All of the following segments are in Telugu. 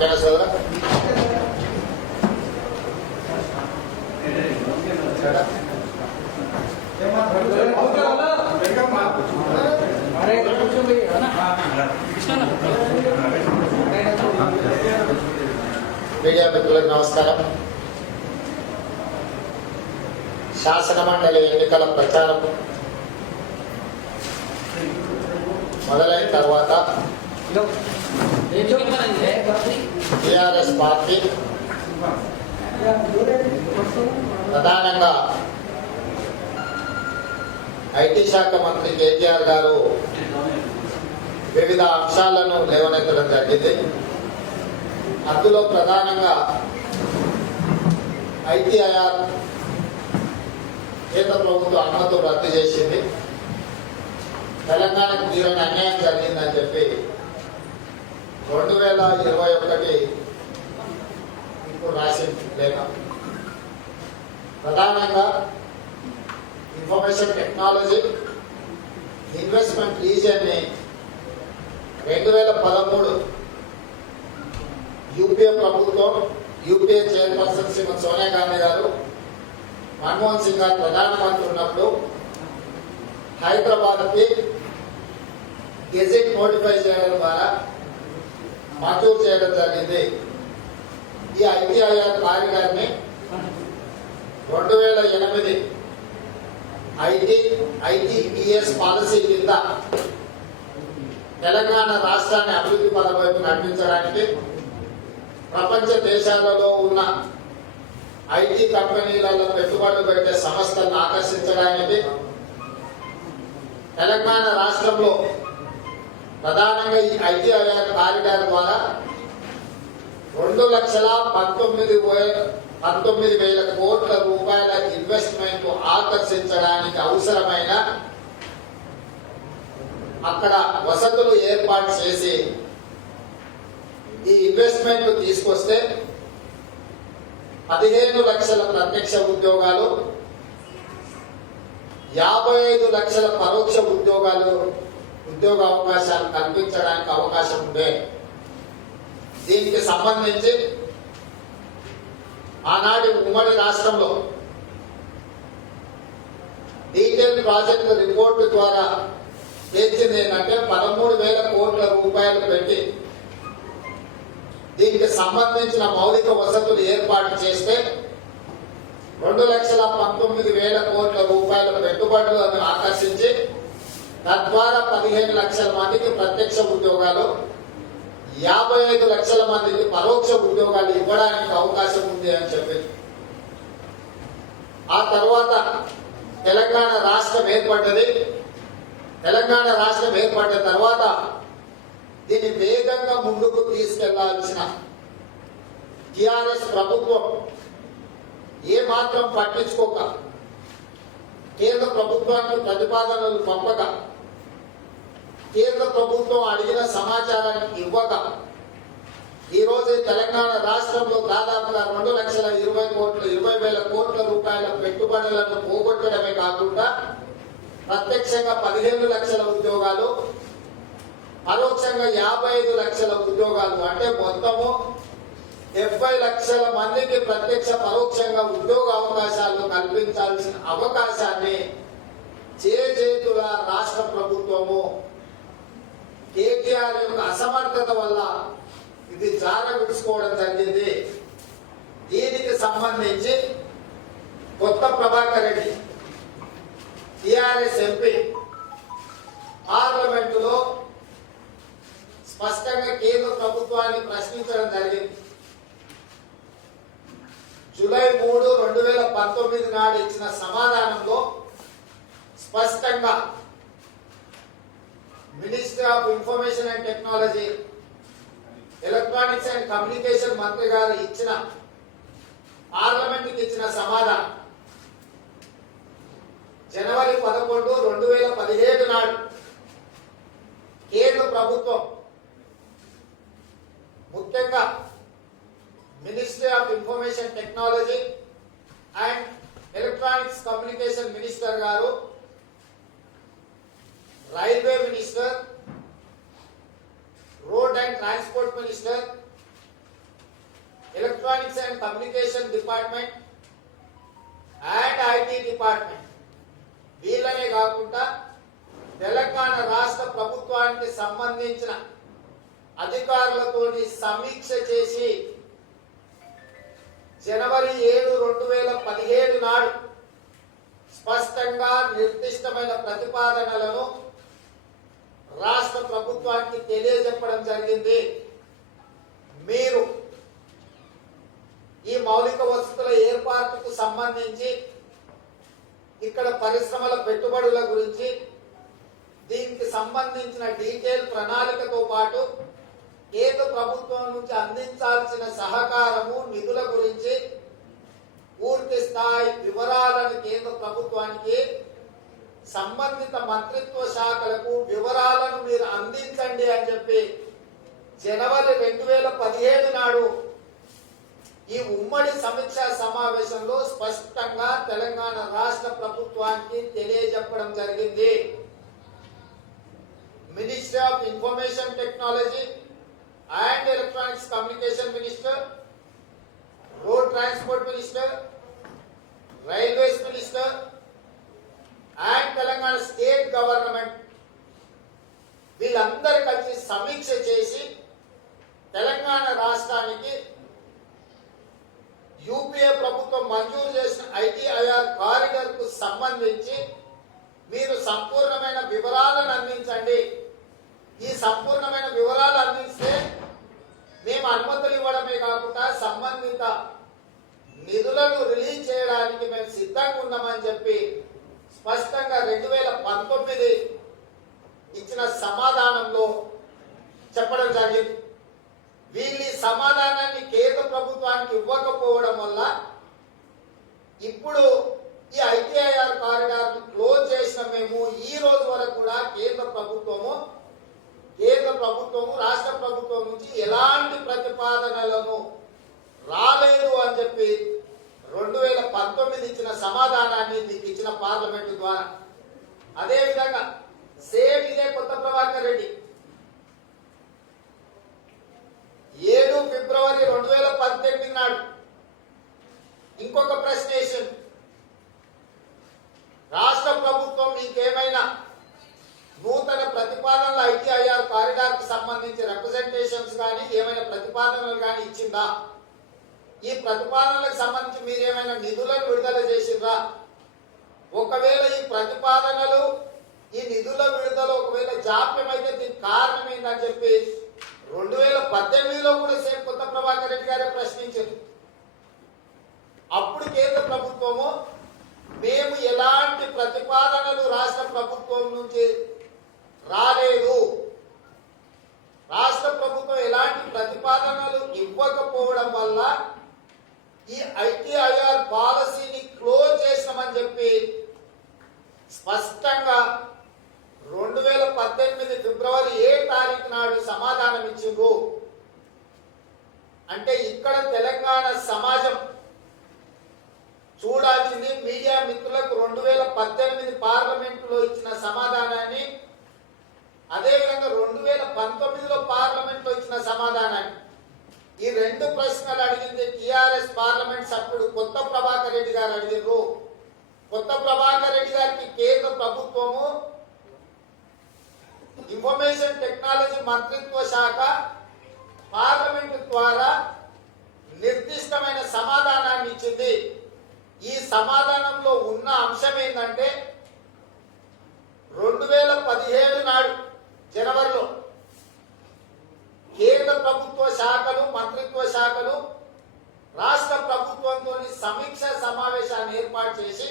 ఓకేనా సోదరా? మీడియా మిత్రులకు నమస్కారం. శాసన మండలి ఎన్నికల ప్రచారం మొదలైన తర్వాత టిఆర్ఎస్ పార్టీ ప్రధానంగా ఐటీ శాఖ మంత్రి కేటీఆర్ గారు వివిధ అంశాలను లేవనెత్తడం జరిగింది. అందులో ప్రధానంగా ఐటీఐఆర్ కేంద్ర ప్రభుత్వం అనుమతులు రద్దు చేసింది, తెలంగాణకు తీరని అన్యాయం జరిగిందని చెప్పి 2021 ఇప్పుడు రాసింది లేఖ. ప్రధానంగా ఇన్ఫర్మేషన్ టెక్నాలజీ ఇన్వెస్ట్మెంట్ రీజియన్ ని 2013 యూపీఏ ప్రభుత్వం, యూపీఏ చైర్పర్సన్ శ్రీమతి సోనియా గాంధీ గారు, మన్మోహన్ సింగ్ గారు ప్రధానమంత్రి ఉన్నప్పుడు హైదరాబాద్కి గెజెట్ నోటిఫై చేయడం ద్వారా మంజూరు చేయడం జరిగింది. ఈ ఐటీఐఆర్ కారిడార్ని 2008 ఐటీఈఎస్ పాలసీ కింద తెలంగాణ రాష్ట్రాన్ని అభివృద్ధి పథం వైపు నడిపించడానికి ప్రపంచ దేశాలలో ఉన్న ఐటీ కంపెనీలలో పెట్టుబడులు పెట్టే సంస్థలను ఆకర్షించడానికి తెలంగాణ రాష్ట్రంలో ప్రధానంగా ఈ ఐటీఐఆర్ కారిడార్ ద్వారా 2,19,000 కోట్ల రూపాయల ఇన్వెస్ట్మెంట్ ఆకర్షించడానికి అవసరమైన అక్కడ వసతులు ఏర్పాటు చేసి ఈ ఇన్వెస్ట్మెంట్ తీసుకొస్తే 15 లక్షల ప్రత్యక్ష ఉద్యోగాలు, 55 లక్షల పరోక్ష ఉద్యోగ అవకాశాలు కల్పించడానికి అవకాశం ఉంది. దీనికి సంబంధించి ఆనాటి ఉమ్మడి రాష్ట్రంలో డీటెయిల్ ప్రాజెక్టు రిపోర్టు ద్వారా తేల్చింది ఏంటంటే 13,000 కోట్ల రూపాయలు పెట్టి దీనికి సంబంధించిన మౌలిక వసతులు ఏర్పాటు చేస్తే 2,19,000 కోట్ల రూపాయల పెట్టుబడులను ఆకర్షించి తద్వారా 15 లక్షల మందికి ప్రత్యక్ష ఉద్యోగాలు, 55 లక్షల మందికి పరోక్ష ఉద్యోగాలు ఇవ్వడానికి అవకాశం ఉంది అని చెప్పి ఆ తర్వాత తెలంగాణ రాష్ట్రం ఏర్పడ్డది. తెలంగాణ రాష్ట్రం ఏర్పడిన తర్వాత దీన్ని వేగంగా ముందుకు తీసుకెళ్లాల్సిన టిఆర్ఎస్ ప్రభుత్వం ఏమాత్రం పట్టించుకోక, కేంద్ర ప్రభుత్వానికి ప్రతిపాదనలు పంపక, కేంద్ర ప్రభుత్వం అడిగిన సమాచారాన్ని ఇవ్వక ఈరోజు తెలంగాణ రాష్ట్రంలో దాదాపుగా 2,20,000 కోట్ల రూపాయల పెట్టుబడులను పోగొట్టడమే కాకుండా ప్రత్యక్షంగా 15 లక్షల ఉద్యోగాలు, పరోక్షంగా 55 లక్షల ఉద్యోగాలు, అంటే మొత్తము 70 లక్షల మందికి ప్రత్యక్ష పరోక్షంగా ఉద్యోగ అవకాశాలు కల్పించాల్సిన అవకాశాన్ని చేతుల రాష్ట్ర ప్రభుత్వము కేటీఆర్ యొక్క అసమర్థత వల్ల ఇది జారవిడుచుకోవడం జరిగింది. దీనికి సంబంధించి కొత్త ప్రభాకర్ రెడ్డి టిఆర్ఎస్ ఎంపీ పార్లమెంటులో స్పష్టంగా కేంద్ర ప్రభుత్వాన్ని ప్రశ్నించడం జరిగింది. జూలై 3, 2019 నాడు ఇచ్చిన సమాధానంలో స్పష్టంగా minister of information and technology, electronics and communication మంత్రి గారు ఇచ్చిన పార్లమెంట్కి ఇచ్చిన సమాధానం జనవరి 11, 2017 నాడు కేంద్ర ప్రభుత్వం ముఖ్యంగా ministry of information technology and electronics communication minister గారు, railway minister, road and transport minister, electronics and communication department and IT department వీళ్ళనే కాకుండా తెలంగాణ రాష్ట్ర ప్రభుత్వానికి సంబంధించిన అధికారులతో సమీక్ష చేసి జనవరి 7, 2017 నాడు స్పష్టంగా నిర్దిష్టమైన ప్రతిపాదనలను రాష్ట్ర ప్రభుత్వానికి తెలియజెప్పడం జరిగింది. మీరు ఈ మౌలిక వసతుల ఏర్పాటుకు సంబంధించి ఇక్కడ పరిశ్రమల పెట్టుబడుల గురించి దీనికి సంబంధించిన డీటెయిల్ ప్రణాళికతో పాటు కేంద్ర ప్రభుత్వం నుంచి అందించాల్సిన సహకారము నిధుల గురించి పూర్తి స్థాయి వివరాలను కేంద్ర ప్రభుత్వానికి సంబంధిత మంత్రిత్వ శాఖలకు వివరాలను మీరు అందించండి అని చెప్పి జనవరి 2017 నాడు ఈ ఉమ్మడి సమీక్షా సమావేశంలో స్పష్టంగా తెలంగాణ రాష్ట్ర ప్రభుత్వానికి తెలియజెప్పడం జరిగింది. Ministry of information technology and electronics communication minister, road transport minister, railways minister and Telangana state government వీళ్ళందరూ కలిసి సమీక్ష చేసి తెలంగాణ రాష్ట్రానికి యూపీఏ ప్రభుత్వం మంజూరు చేసిన ఐటీఐఆర్ కారిడార్ కు సంబంధించి మీరు సంపూర్ణమైన వివరాలను అందించండి. ఈ సంపూర్ణమైన వివరాలు అందిస్తే మేము అనుమతులు ఇవ్వడమే కాకుండా సంబంధిత నిధులను రిలీజ్ చేయడానికి మేము సిద్ధంగా ఉన్నామని చెప్పి స్పష్టంగా 2019 ఇచ్చిన సమాధానంలో చెప్పడం జరిగింది. వీళ్ళు ఈ సమాధానాన్ని కేంద్ర ప్రభుత్వానికి ఇవ్వకపోవడం వల్ల ఇప్పుడు ఈ ఐటీఐఆర్ కారిడార్ క్లోజ్ చేసిన మేము ఈ రోజు వరకు కూడా కేంద్ర ప్రభుత్వము రాష్ట్ర ప్రభుత్వం నుంచి ఎలాంటి ప్రతిపాదనలను రాలేదు అని చెప్పి 2019 ఇచ్చిన సమాధానాన్ని మీకు ఇచ్చిన పార్లమెంటు ద్వారా. అదేవిధంగా సేమ్ ఇదే కొత్త ప్రభాకర్ రెడ్డి 7 ఫిబ్రవరి 2018 నాడు ఇంకొక ప్రశ్న వేసింది. రాష్ట్ర ప్రభుత్వం మీకేమైనా నూతన ప్రతిపాదనలు ఐటీఐఆర్ కారిడార్ కు సంబంధించి రిప్రజెంటేషన్స్ కానీ ఏమైనా ప్రతిపాదనలు కానీ ఇచ్చిందా? ఈ ప్రతిపాదనలకు సంబంధించి మీరేమైనా నిధులను విడుదల చేసిందా? ఒకవేళ ఈ ప్రతిపాదనలు ఈ నిధుల విడుదల ఒకవేళ జాప్యం అయితే దీనికి కారణం ఏంటని చెప్పి 2018లో కూడా సేమ్ కొత్త ప్రభాకర్ రెడ్డి గారే ప్రశ్నించారు. అప్పుడు కేంద్ర ప్రభుత్వము మేము ఎలాంటి ప్రతిపాదనలు రాష్ట్ర ప్రభుత్వం నుంచి రాలేదు, రాష్ట్ర ప్రభుత్వం ఎలాంటి ప్రతిపాదనలు ఇవ్వకపోవడం వల్ల ఈ ఐటీఐఆర్ పాలసీని క్లోజ్ చేసామని చెప్పి స్పష్టంగా 2018 ఫిబ్రవరి 7 నాడు సమాధానం ఇచ్చిండ్రు. అంటే ఇక్కడ తెలంగాణ సమాజం చూడాల్సింది మీడియా మిత్రులకు 2018 పార్లమెంటులో ఇచ్చిన సమాధానాన్ని, అదేవిధంగా 2019లో పార్లమెంట్లో ఇచ్చిన సమాధానాన్ని. ఈ రెండు ప్రశ్నలు అడిగింది టిఆర్ఎస్ పార్లమెంట్ సభ్యుడు కొత్త ప్రభాకర్ రెడ్డి గారు అడిగారు. కొత్త ప్రభాకర్ రెడ్డి గారికి కేంద్ర ప్రభుత్వము ఇన్ఫర్మేషన్ టెక్నాలజీ మంత్రిత్వ శాఖ పార్లమెంటు ద్వారా నిర్దిష్టమైన సమాధానాన్ని ఇచ్చింది. ఈ సమాధానంలో ఉన్న అంశం ఏంటంటే 2017 నాడు జనవరిలో కేంద్ర ప్రభుత్వ శాఖలు మంత్రిత్వ శాఖలు రాష్ట్ర ప్రభుత్వంతో సమీక్ష సమావేశాన్ని ఏర్పాటు చేసి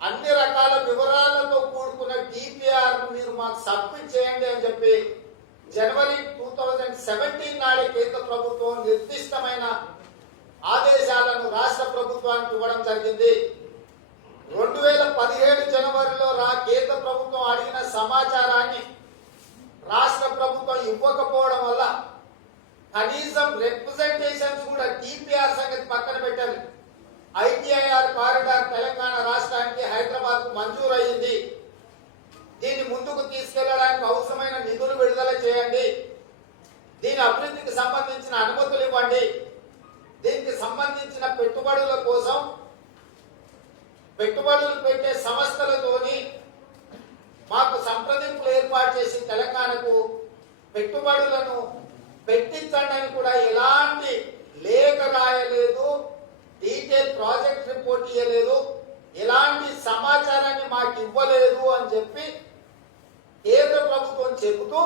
అన్ని రకాల వివరాలతో కూడుకున్న డిపిఆర్ ను మీరు మాకు సబ్మిట్ చేయండి అని చెప్పి జనవరి 2017 నాడే కేంద్ర ప్రభుత్వం నిర్దిష్టమైన ఆదేశాలను రాష్ట్ర ప్రభుత్వానికి ఇవ్వడం జరిగింది. 2017 జనవరిలో కేంద్ర ప్రభుత్వం అడిగిన సమాచారాన్ని రాష్ట్ర ప్రభుత్వం ఇవ్వకపోవడం వల్ల కనీసం రిప్రజెంటేషన్స్ కూడా డిపిఆర్ సంగతి పక్కన పెట్టారు. ఐటీఐఆర్ కారిడార్ తెలంగాణ రాష్ట్రానికి హైదరాబాద్ కు మంజూరు అయింది, దీన్ని ముందుకు తీసుకెళ్లడానికి అవసరమైన నిధులు విడుదల చేయండి, దీని అభివృద్ధికి సంబంధించిన అనుమతులు ఇవ్వండి పెట్టుబడులు పెట్టే సంస్థలతోని మాకు సంప్రదింపులు ఏర్పాటు చేసి తెలంగాణకు పెట్టుబడులను పెట్టించండి అని కూడా ఎలాంటి లేఖ రాయలేదు, డీటెయిల్ ప్రాజెక్ట్ రిపోర్ట్ ఇవ్వలేదు, ఎలాంటి సమాచారాన్ని మాకు ఇవ్వలేదు అని చెప్పి కేంద్ర ప్రభుత్వం చెబుతూ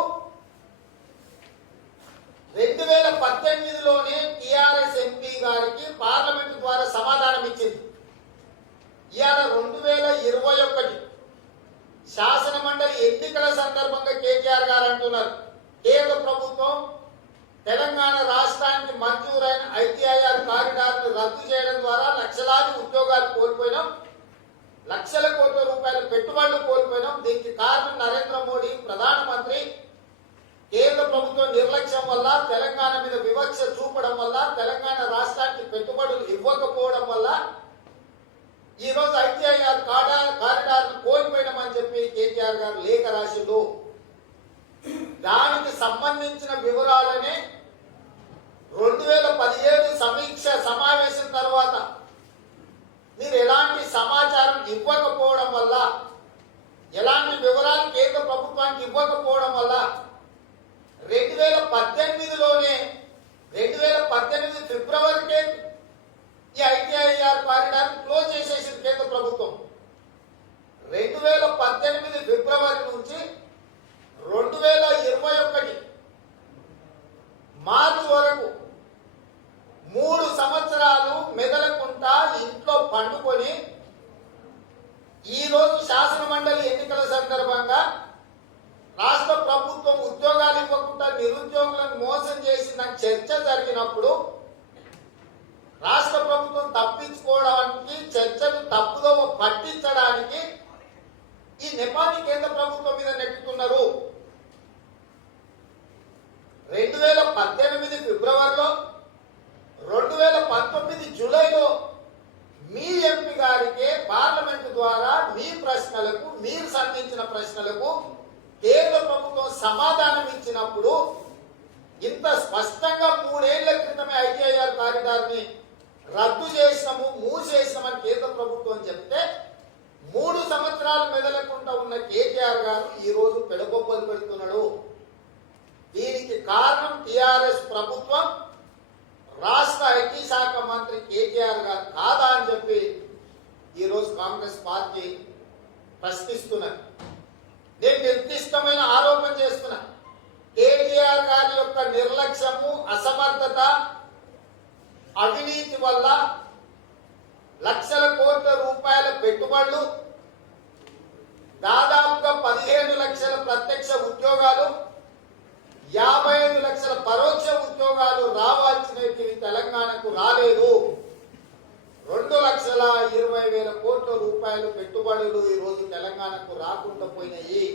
2018లోనే టిఆర్ఎస్ ఎంపీ గారికి పార్లమెంట్ ద్వారా సమాధానం ఇచ్చింది. ఇవాళ 2021 శాసన మండలి ఎన్నికల సందర్భంగా కేటీఆర్ గారు అంటున్నారు, కేంద్ర ప్రభుత్వం తెలంగాణ రాష్ట్రానికి మంజూరైన ఐటీఐఆర్ కారిడార్ ను రద్దు చేయడం ద్వారా లక్షలాది ఉద్యోగాలు కోల్పోయినాం, లక్షల కోట్ల రూపాయల పెట్టుబడులు కోల్పోయినాం. దీనికి కారణం నరేంద్ర మోడీ ప్రధానమంత్రి కేంద్ర ప్రభుత్వం నిర్లక్ష్యం వల్ల, తెలంగాణ మీద వివక్ష చూపడం వల్ల, తెలంగాణ రాష్ట్రానికి పెట్టుబడులు ఇవ్వకపోవడం వల్ల ఈ రోజు ఐటీఐఆర్ కారిడార్ కోల్పోయినామని చెప్పి కేటీఆర్ గారు లేఖ రాసిండు. దానికి సంబంధించిన వివరాలని 2017 సమీక్ష సమావేశం తర్వాత మీరు ఎలాంటి సమాచారం ఇవ్వకపోవడం వల్ల, ఎలాంటి వివరాలు కేంద్ర ప్రభుత్వానికి ఇవ్వకపోవడం వల్ల 2018లోనే 2018 ఫిబ్రవరికే ఈ ఐటీఐఆర్ కారిడార్ క్లోజ్ చేసేసింది కేంద్ర ప్రభుత్వం. 2018 ఫిబ్రవరి నుంచి 2021 మార్చి వరకు 3 సంవత్సరాలు మెదలకుండా ఇంట్లో పండుకొని ఈ రోజు శాసన మండలి ఎన్నికల సందర్భంగా రాష్ట్ర ప్రభుత్వం ఉద్యోగాలు ఇవ్వకుండా నిరుద్యోగులను మోసం చేసిందని చర్చ జరిగినప్పుడు రాష్ట్ర ప్రభుత్వం తప్పించుకోవడానికి, చర్చను తప్పుదో పట్టించడానికి ఈ నెపాన్ని కేంద్ర ప్రభుత్వం మీద నెట్టుతున్నారు. 2018 ఫిబ్రవరిలో 2019 జూలైలో మీ ఎంపీ గారికి పార్లమెంట్ ద్వారా మీ ప్రశ్నలకు, మీరు సంధించిన ప్రశ్నలకు కేంద్ర ప్రభుత్వం సమాధానం ఇచ్చినప్పుడు ఇంత స్పష్టంగా 3 ఏళ్ల క్రితమే ఐటీఐఆర్ కారిడార్ ని రద్దు చేసినాము, మూసేసినామని కేంద్ర ప్రభుత్వం చెప్తే 3 సంవత్సరాలు మెదలకుండా ఉన్న కేటీఆర్ గారు ఈ రోజు పెడబొబ్బలు పెడుతున్నాడు. దీనికి కారణం టిఆర్ఎస్ ప్రభుత్వం, రాష్ట్ర ఐటీ శాఖ మంత్రి కేటీఆర్ గారు కాదా అని చెప్పి ఈ రోజు కాంగ్రెస్ పార్టీ ప్రశ్నిస్తున్నది. నేను నిర్దిష్టమైన ఆరోపణ చేస్తున్నా. కేటీఆర్ గారి యొక్క నిర్లక్ష్యము, అసమర్థత, అవినీతి వల్ల లక్షల కోట్ల రూపాయల పెట్టుబడులు, దాదాపుగా 15 లక్షల ప్రత్యక్ష ఉద్యోగాలు, 55 లక్షల పరోక్ష ఉద్యోగాలు రావాల్సినవి తెలంగాణకు రాలేదు. 2,20,000 కోట్ల రూపాయలు పెట్టుబడులు ఈ రోజు తెలంగాణకు రాకుండా పోయినాయి.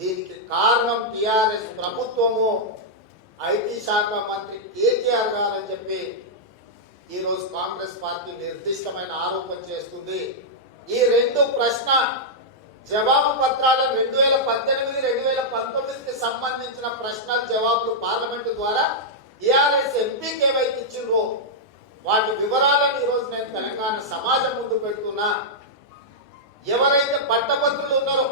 దీనికి కారణం టిఆర్ఎస్ ప్రభుత్వము, ఐటీ శాఖ మంత్రి కేటీఆర్ గారు అని చెప్పి ఈ రోజు కాంగ్రెస్ పార్టీ నిర్దిష్టమైన ఆరోపణ చేస్తుంది. ఈ 2 ప్రశ్న జవాబు పత్రాలు 2018, 2019కి సంబంధించిన ప్రశ్నల జవాబులు పార్లమెంటు ద్వారా టిఆర్ఎస్ ఎంపీకి ఏవైతే ఇచ్చిండ్రో వాటి వివరాలను ఈ రోజు నేను తెలంగాణ సమాజం ముందు పెడుతున్నా. ఎవరైతే పట్టభద్రులు ఉన్నారో,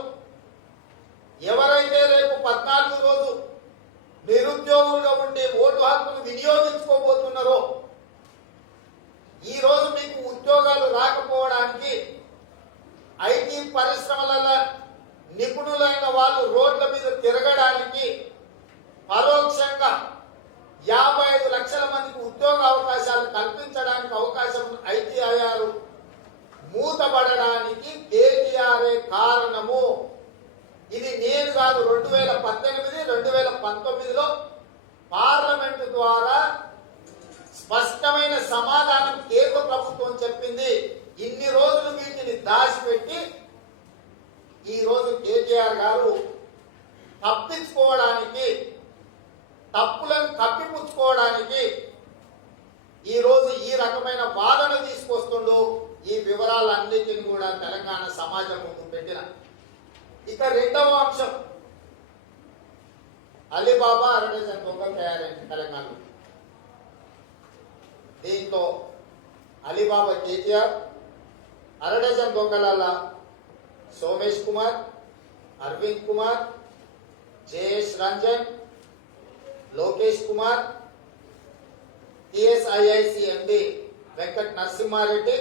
ఎవరైతే రేపు 14 రోజు నిరుద్యోగులుగా ఉండి ఓటు హక్కును వినియోగించుకోబోతున్నారో, ఈ రోజు మీకు ఉద్యోగాలు రాకపోవడానికి ఐటీ పరిశ్రమల నిపుణులైన వాళ్ళు రోడ్ల మీద తిరగడానికి, పరోక్షంగా 55 లక్షల మందికి ఉద్యోగ అవకాశాలు కల్పించడానికి అవకాశం ఐటీఐఆర్ మూతపడడానికి కేటీఆర్ఏ కారణము. ఇది నేను కాదు. 2018, 2019లో పార్లమెంటు ద్వారా స్పష్టమైన సమాధానం కేంద్ర ప్రభుత్వం చెప్పింది. ఇన్ని రోజులు వీటిని దాచిపెట్టి ఈ రోజు కేటీఆర్ గారు తప్పించుకోవడానికి, తప్పులను కప్పిపుచ్చుకోవడానికి ఈ రోజు ఈ రకమైన వాదన తీసుకొస్తుండు. ఈ వివరాలన్నిటిని కూడా తెలంగాణ సమాజం ముందు పెట్టిన. ఇక 2వ అంశం, అలీబాబా అరడజన్ దొంగలు తయారైంది తెలంగాణలో. దీంట్లో అలీబాబా కేటీఆర్, అరడజన్ దొంగల సోమేష్ కుమార్, అరవింద్ కుమార్, జయేష్ రంజన్, లోకేష్ కుమార్, టిఎస్ఐఐసి ఎండి వెంకట్ నరసింహారెడ్డి,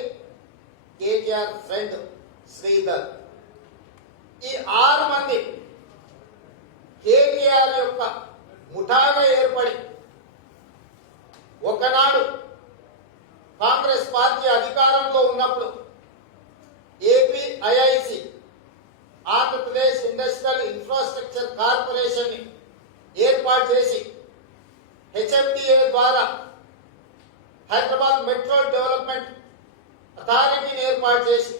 కేటీఆర్ ఫ్రెండ్ శ్రీధర్. ఈ 6 మంది కేటీఆర్ యొక్క ముఠాగా ఏర్పడి ఒకనాడు కాంగ్రెస్ పార్టీ అధికారంలో ఉన్నప్పుడు APIIC Andhra Pradesh industrial infrastructure corporation ని ఏర్పాటు చేసి హెచ్ఎండిఏ ద్వారా హైదరాబాద్ మెట్రో డెవలప్మెంట్ అథారిటీని ఏర్పాటు చేసి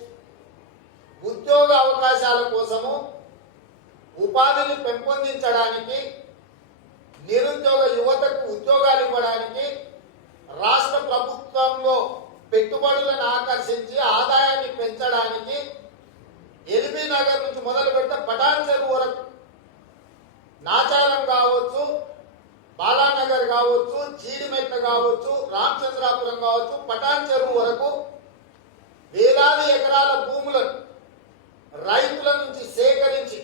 ఉద్యోగ అవకాశాల కోసము, ఉపాధిని పెంపొందించడానికి, నిరుద్యోగ యువతకు ఉద్యోగాలు ఇవ్వడానికి, రాష్ట్ర ప్రభుత్వంలో పెట్టుబడులను ఆకర్షించి ఆదాయాన్ని పెంచడానికి ఎల్బీ నగర్ నుంచి మొదలు పెడితే పటాన్ చెరువు వరకు, నాచారం కావచ్చు, బాలానగర్ కావచ్చు, జీడిమెట్ల కావచ్చు, రామచంద్రాపురం కావచ్చు, పటాన్ చెరువు వరకు వేలాది ఎకరాల భూములను రైతుల నుంచి సేకరించి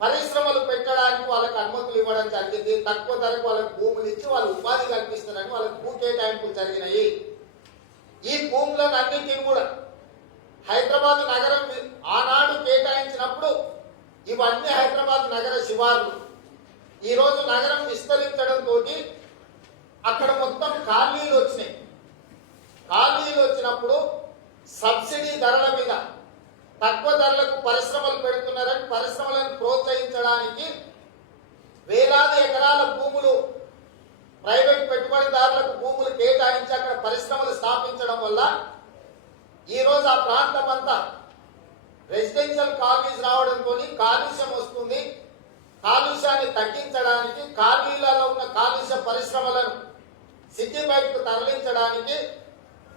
పరిశ్రమలు పెట్టడానికి వాళ్ళకి అనుమతులు ఇవ్వడం జరిగింది. తక్కువ ధరకు వాళ్ళకి భూములు ఇచ్చి వాళ్ళు ఉపాధి కల్పిస్తారని వాళ్ళకి భూ కేటాయింపులు జరిగినాయి. ఈ భూములను అన్నింటిని కూడా హైదరాబాద్ నగరం ఆనాడు కేటాయించినప్పుడు ఇవన్నీ హైదరాబాద్ నగర శివార్లు. ఈ రోజు నగరం విస్తరించడంతో అక్కడ మొత్తం కాలనీలు వచ్చినాయి. కాలనీలు వచ్చినప్పుడు సబ్సిడీ ధరల మీద తక్కువ ధరలకు పరిశ్రమలు పెడుతున్నారని పరిశ్రమలను ప్రోత్సహించడానికి వేలాది ఎకరాల భూములు ప్రైవేట్ పెట్టుబడిదారులకు భూములు కేటాయించి అక్కడ పరిశ్రమలు స్థాపించడం వల్ల ఈ రోజు ఆ ప్రాంతం అంతా రెసిడెన్షియల్ కాలనీస్ రావడంతో కాలుష్యం వస్తుంది. కాలుష్యాన్ని తగ్గించడానికి, కాలనీలలో ఉన్న కాలుష్య పరిశ్రమలను సిటీ బయటకు తరలించడానికి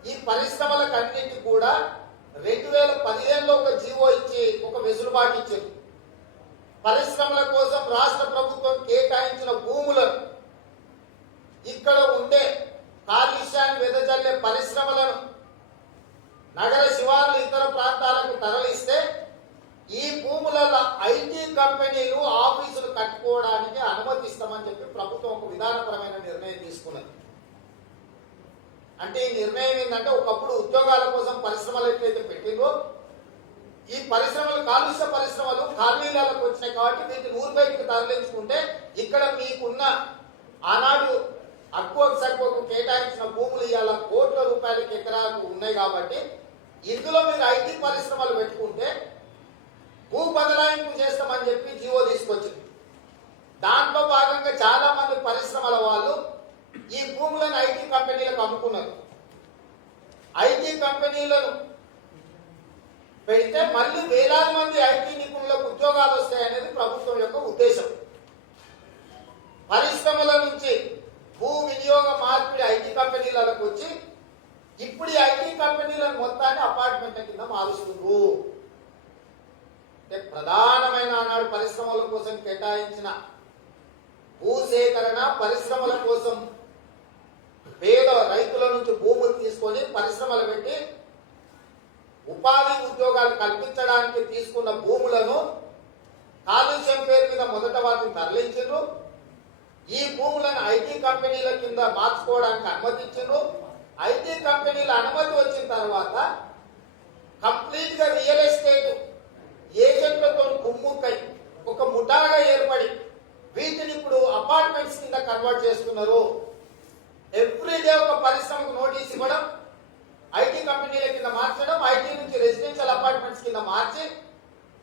ఈ పరిశ్రమలకు అన్నింటి కూడా 2015లో ఒక జీవో ఇచ్చి ఒక వెసులుబాటు ఇచ్చింది. పరిశ్రమల కోసం రాష్ట్ర ప్రభుత్వం కేటాయించిన భూములను ఇక్కడ ఉండే కాలుష్యాన్ని వెదజల్లే పరిశ్రమలను నగర శివార్లు ఇతర ప్రాంతాలకు తరలిస్తే ఈ భూములలో ఐటీ కంపెనీలు ఆఫీసులు కట్టుకోవడానికి అనుమతిస్తామని చెప్పి ప్రభుత్వం ఒక విధానపరమైన నిర్ణయం తీసుకున్నది. అంటే ఈ నిర్ణయం ఏంటంటే ఒకప్పుడు ఉద్యోగాల కోసం పరిశ్రమలు ఎట్లయితే పెట్టిందో ఈ పరిశ్రమలు కాలుష్య పరిశ్రమలు కాలనీలకు వచ్చినాయి కాబట్టి వీటిని ఊరు బయటకు తరలించుకుంటే ఇక్కడ మీకున్న ఆనాడు అక్కువకు సరిపోకు కేటాయించిన భూములు ఇవాళ కోట్ల రూపాయలకి ఎకరాలకు ఉన్నాయి కాబట్టి ఇందులో మీరు ఐటీ పరిశ్రమలు పెట్టుకుంటే భూ బదలాయింపు చేస్తామని చెప్పి జీవో తీసుకొచ్చింది. దాంట్లో భాగంగా చాలా మంది పరిశ్రమల వాళ్ళు ఈ భూములను ఐటీ కంపెనీలకు అమ్ముకున్నారు. ఐటీ కంపెనీలను పెడితే మళ్ళీ వేలాది మంది ఐటీ నిపుణులకు ఉద్యోగాలు వస్తాయనేది ప్రభుత్వం యొక్క ఉద్దేశం. పరిశ్రమల నుంచి భూ వినియోగ మార్పిడి ఐటీ కంపెనీలకు వచ్చి ఇప్పుడు ఈ ఐటీ కంపెనీలను మొత్తాన్ని అపార్ట్మెంట్ల కింద మారుస్తున్నారు. ప్రధానమైన ఆనాడు పరిశ్రమల కోసం కేటాయించిన భూసేకరణ, పరిశ్రమల కోసం పేద రైతుల నుంచి భూములు తీసుకొని పరిశ్రమలు పెట్టి ఉపాధి ఉద్యోగాలు కల్పించడానికి తీసుకున్న భూములను కాలుష్యం పేరు మీద మొదట వాటిని తరలించారు. ఈ భూములను ఐటీ కంపెనీల కింద మార్చుకోవడానికి అనుమతించారు. ఐటీ కంపెనీల అనుమతి వచ్చిన తర్వాత కంప్లీట్ గా రియల్ ఎస్టేట్ ఏజెంట్లతో కుమ్ముక్కై ఒక ముఠాగా ఏర్పడి వీటిని ఇప్పుడు అపార్ట్మెంట్స్ కింద కన్వర్ట్ చేస్తున్నారు. ఎవ్రీడే ఒక పరిశ్రమకు నోటీస్ ఇవ్వడం, ఐటీ కంపెనీల కింద మార్చడం, ఐటీ నుంచి రెసిడెన్షియల్ అపార్ట్మెంట్స్ కింద మార్చి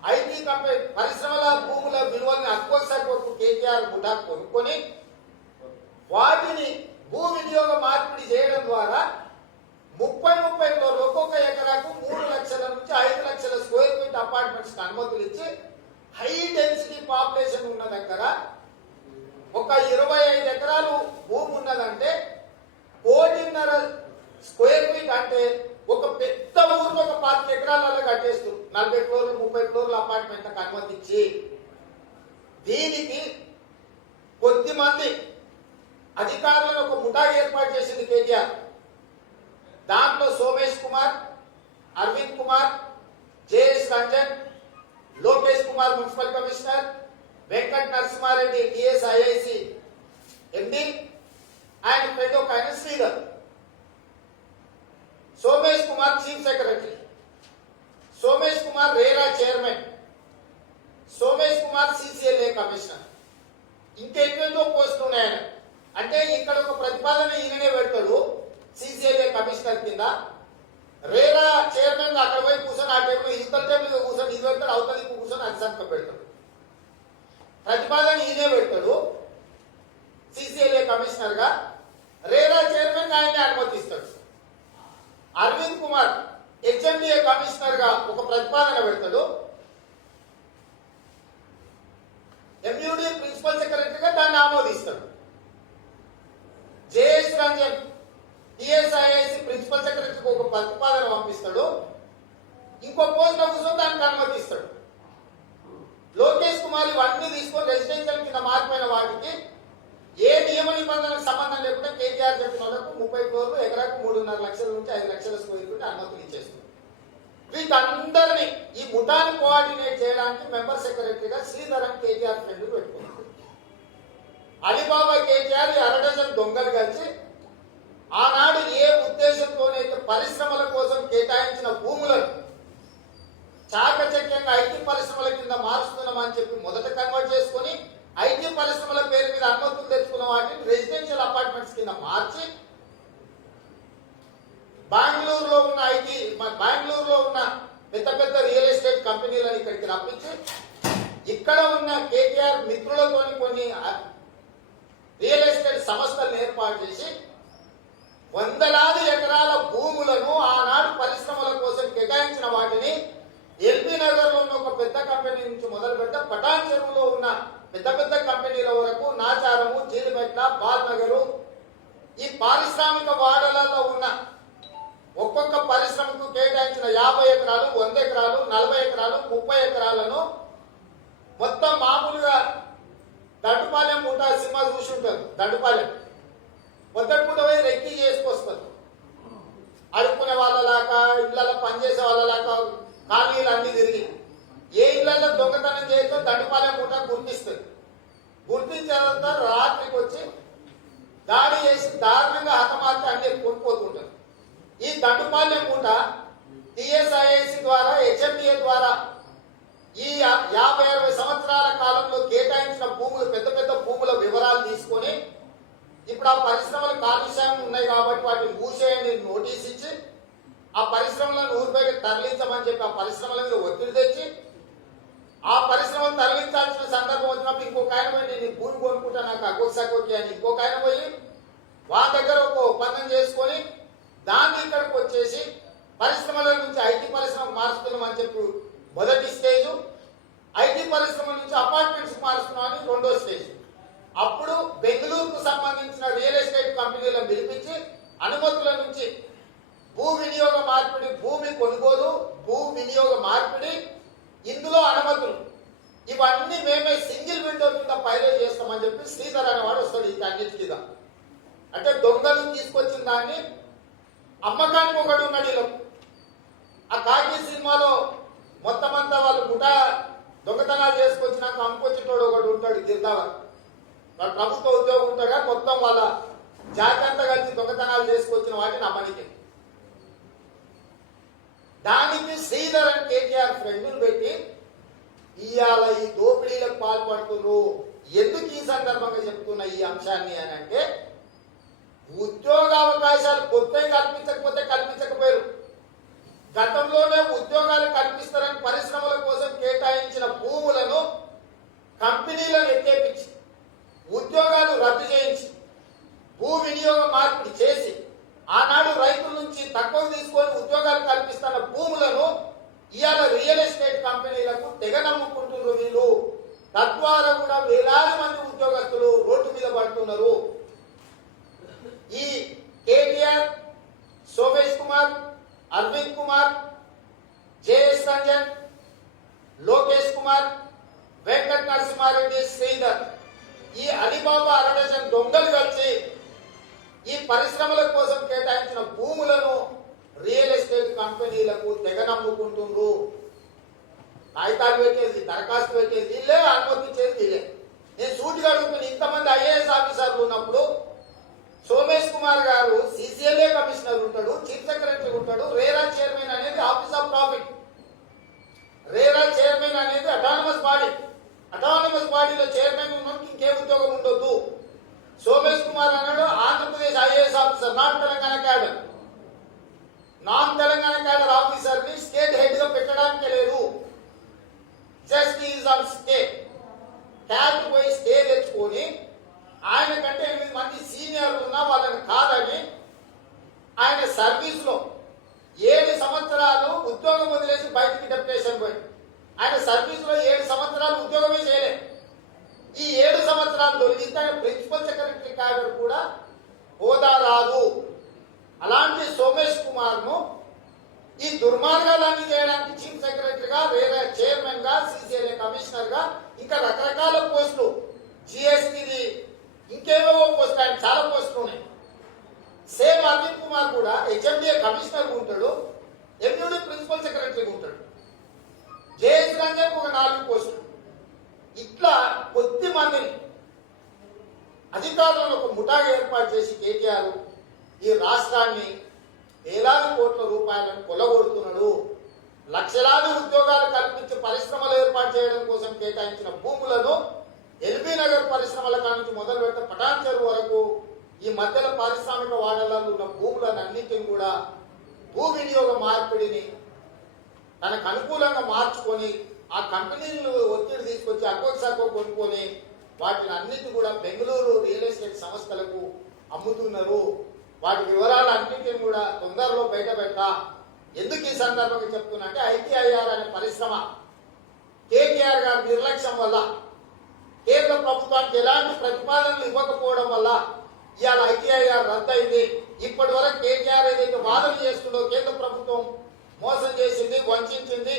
ఐటీ కంపెనీ పరిశ్రమల భూముల విలువల్ని అక్వసర్కు కేటీఆర్ ముఠా కొనుక్కొని వాటిని భూ వినియోగ మార్పిడి చేయడం ద్వారా 30 ఫ్లోర్లు ఒక్కొక్క ఎకరాకు 3 లక్షల నుంచి 5 లక్షల స్క్వేర్ ఫీట్ అపార్ట్మెంట్స్ అనుమతులు ఇచ్చి హై డెన్సిటీ పాపులేషన్ ఉన్న దగ్గర ఒక 25 ఎకరాలు భూమి ఉన్నదంటే 1.5 స్క్వేర్ ఫీట్ అంటే ఒక పెద్ద ఊరు ఒక 5 ఎకరాలలో కట్టేస్తూ 40 ఫ్లోర్లు 30 ఫ్లోర్ల అపార్ట్మెంట్లకు అనుమతించి దీనికి కొద్దిమంది అధికారులను ఒక ముఠా ఏర్పాటు చేసింది కేటీఆర్. దాంట్లో Somesh Kumar, Arvind Kumar RERA chairman, Somesh Kumar CCLA commissioner. ఇంకెన్నెన్నో పోస్టులు ఉన్నాయని అంటే ఇక్కడ ఒక ప్రతిపాదన ఈయననే పెడతాడు సిసిఎల్ఏ కమిషనర్ కింద. రేరా చైర్మన్ అక్కడ పోయి కూర్చొని ఆ టేబుల్ ఇతర టేబుల్ కూర్చొని ఇది పెడతాడు, అవతలి కూర్చొని అది సంతకం పెడతాడు. ప్రతిపాదన ఈయనే పెడతాడు సిసిఎల్ఏ కమిషనర్ గా. రేరా చైర్మన్ ఆయన్ని అనుమతిస్తాడు. అరవింద్ కుమార్ హెచ్ఎండిఏ కమిషనర్ గా ఒక ప్రతిపాదన పెడతాడు. ఎంయూడి ప్రిన్సిపల్ సెక్రటరీగా దాన్ని ఆమోదిస్తాడు. జేఎస్ రంజన్ టిఎస్ఐఐసి ప్రిన్సిపల్ సెక్రటరీకి ఒక ప్రతిపాదన పంపిస్తాడు. ఇంకో పోస్ట్ కూర్చొని దానికి అనుమతిస్తాడు. లోకేష్ కుమార్ ఇవన్నీ తీసుకొని రెసిడెన్షియల్ కింద మారిపోయిన వాటికి ఏ నియమ నిబంధనలకు సంబంధం లేకుండా కేటీఆర్ చెప్పిన వాళ్ళకు 30 ఫ్లోర్లు ఎకరాకు 3.5 లక్షల నుంచి 5 లక్షల స్క్వేర్ ఫీట్ అనుమతులు ఇచ్చేస్తుంది. వీటందరినీ ఈ ముఠాన్ని కోఆర్డినేట్ చేయడానికి మెంబర్ సెక్రటరీగా శ్రీధరన్ కేటీఆర్ ఫ్రెండ్ పెట్టుకున్నాడు. అలీబాబా కేటీఆర్ ఈ అరడజన్ దొంగలు కలిసి ఆనాడు ఏ ఉద్దేశంతోనైతే పరిశ్రమల కోసం కేటాయించిన భూములను చాకచక్యంగా ఐటీ పరిశ్రమల కింద మారుస్తున్నామని చెప్పి మొదట కన్వర్ట్ చేసుకుని ఐటీ పరిశ్రమల పేరు మీద అనుమతులు తెచ్చుకున్న వాటిని రెసిడెన్షియల్ అపార్ట్మెంట్స్ కింద మార్చి బెంగళూరులో ఉన్న పెద్ద పెద్ద రియల్ ఎస్టేట్ కంపెనీలను ఇక్కడికి రప్పించి ఇక్కడ ఉన్న కేటీఆర్ మిత్రులతోని కొన్ని రియల్ ఎస్టేట్ సంస్థలను ఏర్పాటు చేసి వందలాది ఎకరాల భూములను ఆనాడు పరిశ్రమల కోసం కేటాయించిన వాటిని ఎల్బీ నగర్ లో ఉన్న ఒక పెద్ద కంపెనీ నుంచి మొదలు పెడితే పటాన్ చెరువులో ఉన్న పెద్ద పెద్ద కంపెనీల వరకు నాచారము, జీడిమెట్ల, బాల్నగరు ఈ పారిశ్రామిక వాడలలో ఉన్న ఒక్కొక్క పరిశ్రమకు కేటాయించిన 50 ఎకరాలు, 100 ఎకరాలు, 40 ఎకరాలు, 30 ఎకరాలను మొత్తం మామూలుగా దండుపాలెం ముఠా సినిమా చూసి ఉంటారు. దండుపాలెం మొదటి పూట పోయి రెక్కి చేసుకొస్తారు. అడుక్కునే వాళ్ళలాగా, ఇళ్లలో పనిచేసే వాళ్ళలాగా ఖాళీలు అన్ని తిరిగి ఏ ఇళ్లలో దొంగతనం చేయొచ్చో దండుపాలెం ముఠా గుర్తిస్తుంది. గుర్తించిన తర్వాత రాత్రికి వచ్చి దాడి చేసి దారుణంగా హతమార్చి అన్ని కొనుక్కోతుంటారు. ఈ దండుపాలెం పూట టిఎస్ఐఐసి ద్వారా, హెచ్ఎండిఏ ద్వారా ఈ 50-60 సంవత్సరాల కాలంలో కేటాయించిన భూములు, పెద్ద పెద్ద భూముల వివరాలు తీసుకొని ఇప్పుడు ఆ పరిశ్రమలు కాలుష్యం ఉన్నాయి కాబట్టి వాటిని మూసేయని నోటీస్ ఇచ్చి ఆ పరిశ్రమలను ఊరి బయటకు తరలించమని చెప్పి ఆ పరిశ్రమల మీద ఒత్తిడి తెచ్చి ఆ పరిశ్రమను తరలించాల్సిన సందర్భం వచ్చినప్పుడు ఇంకొక ఆయన పోయి నేను భూమి కొనుక్కుంటా నాకు అగోసాకోకి అని ఇంకొక ఆయన పోయి వాళ్ళ దగ్గర ఒక ఒప్పందం చేసుకొని దాన్ని ఇక్కడికి వచ్చేసి పరిశ్రమల నుంచి ఐటీ పరిశ్రమకు మారుస్తున్నామని చెప్పి మొదటి స్టేజ్, ఐటీ పరిశ్రమ నుంచి అపార్ట్మెంట్స్ మారుస్తున్నామని రెండో స్టేజ్. అప్పుడు బెంగళూరుకు సంబంధించిన రియల్ ఎస్టేట్ కంపెనీలను పిలిపించి అనుమతుల నుంచి భూ వినియోగ మార్పిడి, భూమి కొనుగోలు, భూ వినియోగ మార్పిడి, ఇందులో అనుమతులు ఇవన్నీ మేమే సింగిల్ విండో కింద పైలట్ చేస్తామని చెప్పి శ్రీధర్ అనేవాడు వస్తాడు. ఈ అన్నిటి కింద అంటే దొంగలు తీసుకొచ్చిన దాన్ని అమ్మకానికి ఒకడు ఉన్నాడు. ఇలా ఆ కాకి సినిమాలో మొత్తం అంతా వాళ్ళు ముఠా దొంగతనాలు చేసుకొచ్చినాక అమ్ముకొచ్చేటోడు ఒకడు ఉంటాడు. గిరిదావర్ ప్రభుత్వ ఉద్యోగం ఉంటాడుగా మొత్తం వాళ్ళ జాతి అంతా కలిసి దొంగతనాలు చేసుకొచ్చిన వాటిని అమ్మనికి. దానికి శ్రీధర్ అని కేటీఆర్ ఫ్రెండ్ను పెట్టి ఇవాళ ఈ దోపిడీలకు పాల్పడుతున్నారు. ఎందుకు ఈ సందర్భంగా చెప్తున్న ఈ అంశాన్ని అని అంటే ఉద్యోగ అవకాశాలు కొత్తవి కల్పించకపోయారు. గతంలోనే ఉద్యోగాలు కల్పిస్తారని పరిశ్రమల కోసం కేటాయించిన భూములను కంపెనీలను ఎత్తేపించి ఉద్యోగాలు రద్దు చేయించి భూ వినియోగ మార్పిడి చేసి ఆనాడు రైతుల నుంచి తక్కువ తీసుకొని ఉద్యోగాలు కల్పిస్తున్న భూములను ఇవాళ రియల్ ఎస్టేట్ కంపెనీలకు తెగ నమ్ముకుంటున్నారు వీళ్ళు. తద్వారా కూడా వేలాది మంది ఉద్యోగస్తులు రోడ్డు మీద పడుతున్నారు. ఈ కేటీఆర్, సోమేష్ కుమార్, అరవింద్ కుమార్, జేఎస్ రంజన్, లోకేష్ కుమార్, వెంకట నరసింహారెడ్డి, శ్రీధర్ ఈ అలీబాబా అరడజన్ దొంగలు కలిసి ఈ పరిశ్రమల కోసం కేటాయించిన భూములను రియల్ ఎస్టేట్ కంపెనీలకు తెగ నమ్ముకుంటున్నారు. కాగితాలు పెట్టేది, దరఖాస్తు పెట్టేది వీళ్ళే, అనుమతించేది వీళ్ళే. నేను సూటిగా అడుగుతున్న ఇంతమంది ఐఏఎస్ ఆఫీసర్లు ఉన్నప్పుడు సోమేష్ కుమార్ గారు సిసిఎల్ఏ కమిషనర్ ఉంటాడు, చీఫ్ సెక్రటరీ ఉంటాడు, రేరా చైర్మన్ అనేది ఆఫీస్ ఆఫ్ ప్రాఫిట్. వదిలేసి బయటికి డెప్యుటేషన్ పోయింది. ఆయన సర్వీస్ లో 7 సంవత్సరాలు ఉద్యోగమే చేయలేదు. ఈ 7 సంవత్సరాలు తొలగిస్తే ఆయన ప్రిన్సిపల్ సెక్రటరీ కాదు కూడా హోదా రాదు. అలాంటి సోమేష్ కుమార్ ను ఈ దుర్మార్గాలన్నీ చేయడానికి చీఫ్ సెక్రటరీగా, చైర్మన్ గా, సిసిఎల్ఏ కమిషనర్ గా, ఇంకా రకరకాల పోస్టులు, జిఎస్టీ, ఇంకేవేవో పోస్టులు, ఆయన చాలా పోస్టులు ఉన్నాయి. సేమ్ అరవింద్ కుమార్ కూడా హెచ్ఎండిఏ కమిషనర్ ఉంటాడు, ఎంయూడి ప్రిన్సిపల్ సెక్రటరీ ఉంటాడు. జేఎస్ రంజన్ ఒక 4 పోస్టులు. ఇట్లా కొద్ది మందిని అధికారులను ఒక ముఠాగా ఏర్పాటు చేసి కేటీఆర్ ఈ రాష్ట్రాన్ని వేలాది కోట్ల రూపాయలను కొల్లగొడుతున్నాడు. లక్షలాది ఉద్యోగాలు కల్పించి పరిశ్రమలు ఏర్పాటు చేయడం కోసం కేటాయించిన భూములను ఎల్బీ నగర్ పరిశ్రమల నుంచి మొదలు పెడితే పటాన్ చెరువు వరకు ఈ మధ్యలో పారిశ్రామిక వాడలలో ఉన్న భూములన్నింటినీ కూడా భూ వినియోగ మార్పిడిని తనకు అనుకూలంగా మార్చుకొని ఆ కంపెనీలు ఒత్తిడి తీసుకొచ్చి అక్కో కొనుక్కొని వాటిని అన్నింటి కూడా బెంగళూరు రియల్ ఎస్టేట్ సంస్థలకు అమ్ముతున్నారు. వాటి వివరాలు అన్నింటినీ కూడా తొందరలో బయట పెట్టా. ఎందుకు ఈ సందర్భంగా చెప్తున్నా అంటే ఐటీఐఆర్ అనే పరిశ్రమ కేటీఆర్ గారి నిర్లక్ష్యం వల్ల, కేంద్ర ప్రభుత్వానికి ఎలాంటి ప్రతిపాదనలు ఇవ్వకపోవడం వల్ల ఇవాళ ఐటీఐఆర్ రద్దయింది. ఇప్పటి వరకు కేటీఆర్ ఏదైతే వాదన చేస్తుందో కేంద్ర ప్రభుత్వం మోసం చేసింది, వంచింది,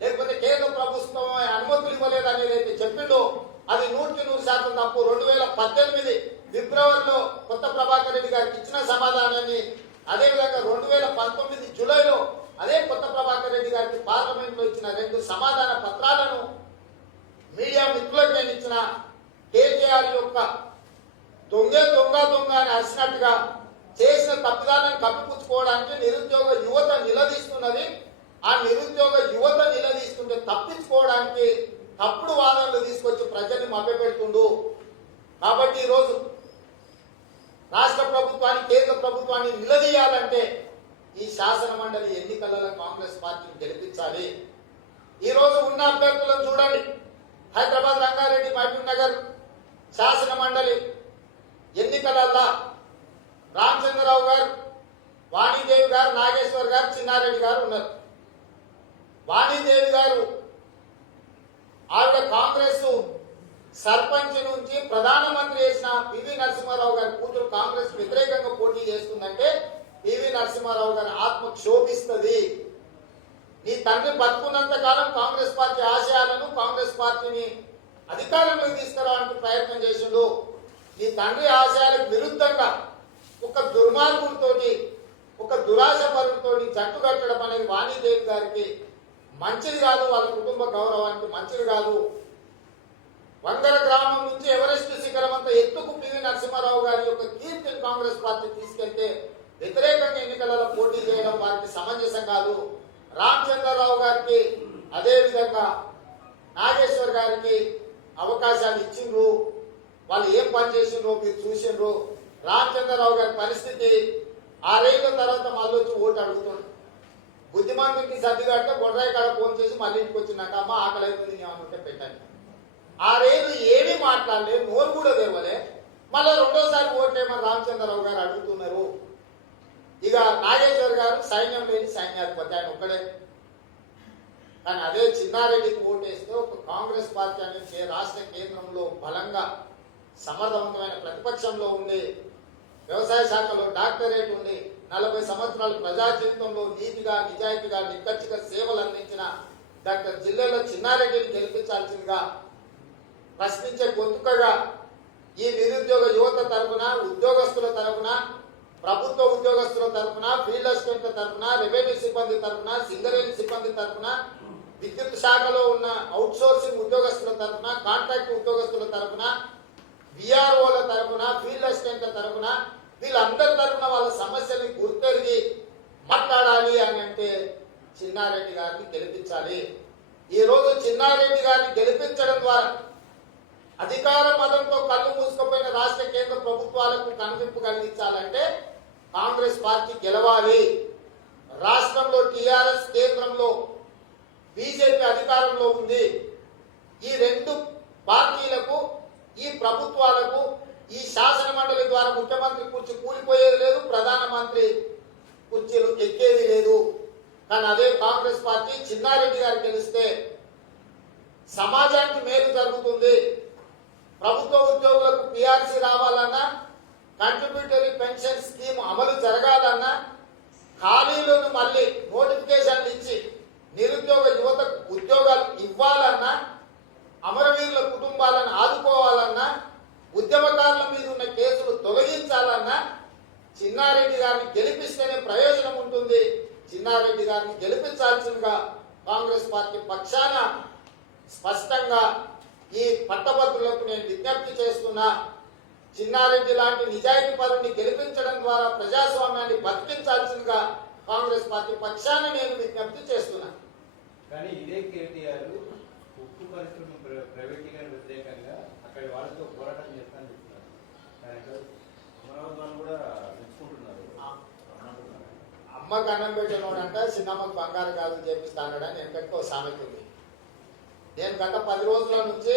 లేకపోతే కేంద్ర ప్రభుత్వం అనుమతులు ఇవ్వలేదు అనేది అయితే చెప్పిండో అది 100% తప్పు. 2018 ఫిబ్రవరిలో కొత్త ప్రభాకర్ రెడ్డి గారికి ఇచ్చిన సమాధానాన్ని, అదేవిధంగా 2019 జూలైలో అదే కొత్త ప్రభాకర్ రెడ్డి గారికి పార్లమెంట్ లో ఇచ్చిన 2 సమాధాన పత్రాలను మీడియా మిత్రులకు నేను ఇచ్చిన కేటీఆర్ యొక్క దొంగ అని అరిచినట్టుగా చేసిన తప్పిదాలను కప్పిపుచ్చుకోవడానికి నిరుద్యోగ యువత నిలదీస్తున్నది. ఆ నిరుద్యోగ యువత నిలదీస్తుంటే తప్పించుకోవడానికి తప్పుడు వాదనలు తీసుకొచ్చి ప్రజల్ని మభ్యపెడుతుండు. కాబట్టి ఈరోజు రాష్ట్ర ప్రభుత్వాన్ని, కేంద్ర ప్రభుత్వాన్ని నిలదీయాలంటే ఈ శాసన మండలి ఎన్నికలలో కాంగ్రెస్ పార్టీని గెలిపించాలి. ఈ రోజు ఉన్న అభ్యర్థులను చూడండి. హైదరాబాద్ రంగారెడ్డి మహబూబ్ నగర్ శాసన మండలి ఎన్నికలల్లా రామచంద్రరావు గారు, వాణీదేవి గారు, నాగేశ్వర్ గారు, చిన్నారెడ్డి గారు ఉన్నారు. వాణీదేవి గారు ఆవిడ కాంగ్రెస్ సర్పంచ్ నుంచి ప్రధానమంత్రి చేసిన పివి నరసింహారావు గారి కూతురు కాంగ్రెస్ వ్యతిరేకంగా పోటీ చేస్తుందంటే పివి నరసింహారావు గారి ఆత్మ క్షోభిస్తుంది. నీ తండ్రి బతుకున్నంత కాలం కాంగ్రెస్ పార్టీ ఆశయాలను, కాంగ్రెస్ పార్టీని అధికారంలోకి తీసుకురావడానికి ప్రయత్నం చేసిండు. నీ తండ్రి ఆశయాలకు విరుద్ధంగా ఒక దుర్మార్గుడితోటి, ఒక దురాశ పరులతోటి జట్టు కట్టడం అనేది వాణీదేవి గారికి మంచిది కాదు, వాళ్ళ కుటుంబ గౌరవానికి మంచిది కాదు. వంగర గ్రామం నుంచి ఎవరెస్ట్ శిఖరం అంత ఎత్తుకు పివి నరసింహారావు గారి యొక్క కీర్తిని కాంగ్రెస్ పార్టీ తీసుకెళ్తే వ్యతిరేకంగా ఎన్నికలలో పోటీ చేయడం వారికి సమంజసం కాదు. రామచంద్రరావు గారికి, అదే విధంగా నాగేశ్వర్ గారికి అవకాశాలు ఇచ్చిండ్రు. వాళ్ళు ఏం పని చేసిండ్రో మీరు చూసిండ్రు. రామచంద్రరావు గారి పరిస్థితి 6 ఏళ్ల తర్వాత మళ్ళీ వచ్చి ఓటు అడుగుతుండ్రు. బుద్ధిమంతుడికి సర్దిగట్ట గొడ్రాయి కాడ ఫోన్ చేసి మళ్ళీ ఇంటికి వచ్చినాక అమ్మ ఆకలి అవుతుంది ఏమనుంటే పెట్టండి. 6 ఏళ్ళు ఏమీ మాట్లాడలే, నోరు కూడా తెరవలే. మళ్ళీ రెండోసారి ఓట్లేమని రామచంద్రరావు గారు అడుగుతున్నారు. ఇక నాగేశ్వర్ గారు సైన్యం లేని సైన్యాధిపతి, ఆయన ఒక్కడే. కానీ అదే చిన్నారెడ్డికి ఓటేస్తే ఒక కాంగ్రెస్ పార్టీ అనేది రాష్ట్ర కేంద్రంలో బలంగా సమర్థవంతమైన ప్రతిపక్షంలో ఉండి, వ్యవసాయ శాఖలో డాక్టరేట్ ఉండి, 40 సంవత్సరాలు ప్రజా జీవితంలో నీతిగా, నిజాయితీగా, నిక్కచ్చిగా సేవలు అందించిన డాక్టర్ జిల్లాలో చిన్నారెడ్డిని గెలిపించాల్సిందిగా ప్రశ్నించే గొంతుకగా ఈ నిరుద్యోగ యువత తరఫున, ఉద్యోగస్తుల తరఫున, ప్రభుత్వ ఉద్యోగస్తుల తరఫున, ఫీల్డ్ అసిస్టెంట్ల తరఫున, రెవెన్యూ సిబ్బంది తరఫున, సింగరేణి సిబ్బంది తరఫున, విద్యుత్ శాఖలో ఉన్న అవుట్ సోర్సింగ్ ఉద్యోగస్తుల తరఫున, కాంట్రాక్ట్ ఉద్యోగస్తుల తరఫున, విఆర్ఓల తరఫున, ఫీల్డ్ అసిస్టెంట్ల తరఫున, వీళ్ళందరి తరఫున వాళ్ళ సమస్యని గుర్తెరిగి మాట్లాడాలి అని అంటే చిన్నారెడ్డి గారిని గెలిపించాలి. ఈ రోజు చిన్నారెడ్డి గారిని గెలిపించడం ద్వారా అధికార పదంతో కళ్ళు మూసుకుపోయిన రాష్ట్ర కేంద్ర ప్రభుత్వాలకు కనువిప్పు కలిగించాలంటే కాంగ్రెస్ పార్టీ గెలవాలి. రాష్ట్రంలో టిఆర్ఎస్, కేంద్రంలో బీజేపీ అధికారంలో ఉంది. ఈ 2 పార్టీలకు, ఈ ప్రభుత్వాలకు ఈ శాసన మండలి ద్వారా ముఖ్యమంత్రి కుర్చీ కూలిపోయేది లేదు, ప్రధానమంత్రి కుర్చీలు ఎక్కేది లేదు. కానీ అదే కాంగ్రెస్ పార్టీ చిన్నారెడ్డి గారు గెలిస్తే సమాజానికి మేలు జరుగుతుంది, ప్రభుత్వ ఉద్యోగులకు పిఆర్సీ రావాలన్నా, కంట్రిబ్యూటరీ పెన్షన్ స్కీమ్ అమలు జరగాలన్నా, ఖాళీలను మళ్ళీ నోటిఫికేషన్లు ఇచ్చి నిరుద్యోగ యువతకు ఉద్యోగాలు ఇవ్వాలన్నా, అమరవీరుల కుటుంబాలను ఆదుకోవాలన్నా, ఉద్యమకారుల మీద ఉన్న కేసులు తొలగించాలన్నా చిన్నారెడ్డి గారిని గెలిపిస్తేనే ప్రయోజనం ఉంటుంది. చిన్నారెడ్డి గారిని గెలిపించాల్సిందిగా కాంగ్రెస్ పార్టీ పక్షాన స్పష్టంగా ఈ పట్టభద్రులకు నేను విజ్ఞప్తి చేస్తున్నా. చిన్నారెడ్డి లాంటి నిజాయితీ పరుని గెలిపించడం ద్వారా ప్రజాస్వామ్యాన్ని బతికించాల్సిందిగా కాంగ్రెస్ పార్టీ పక్షాన నేను విజ్ఞప్తి చేస్తున్నా. కానీ ఇదే కేటీఆర్ ఉక్కు పరిశ్రమ ప్రైవేటీకరణ వ్యతిరేకంగా అక్కడి వాళ్ళతో పోరాటం చేస్తానని చెప్తున్నారు. అమరావతి వాళ్ళు కూడా మెచ్చుకుంటున్నారు. అమ్మకు అన్నం పెట్టినోడంట చిన్నమ్మకు బంగారు గాజులు చేపిస్తానని వెనకటికి ఒక సామెత ఉంది. నేను గత 10 రోజుల నుంచి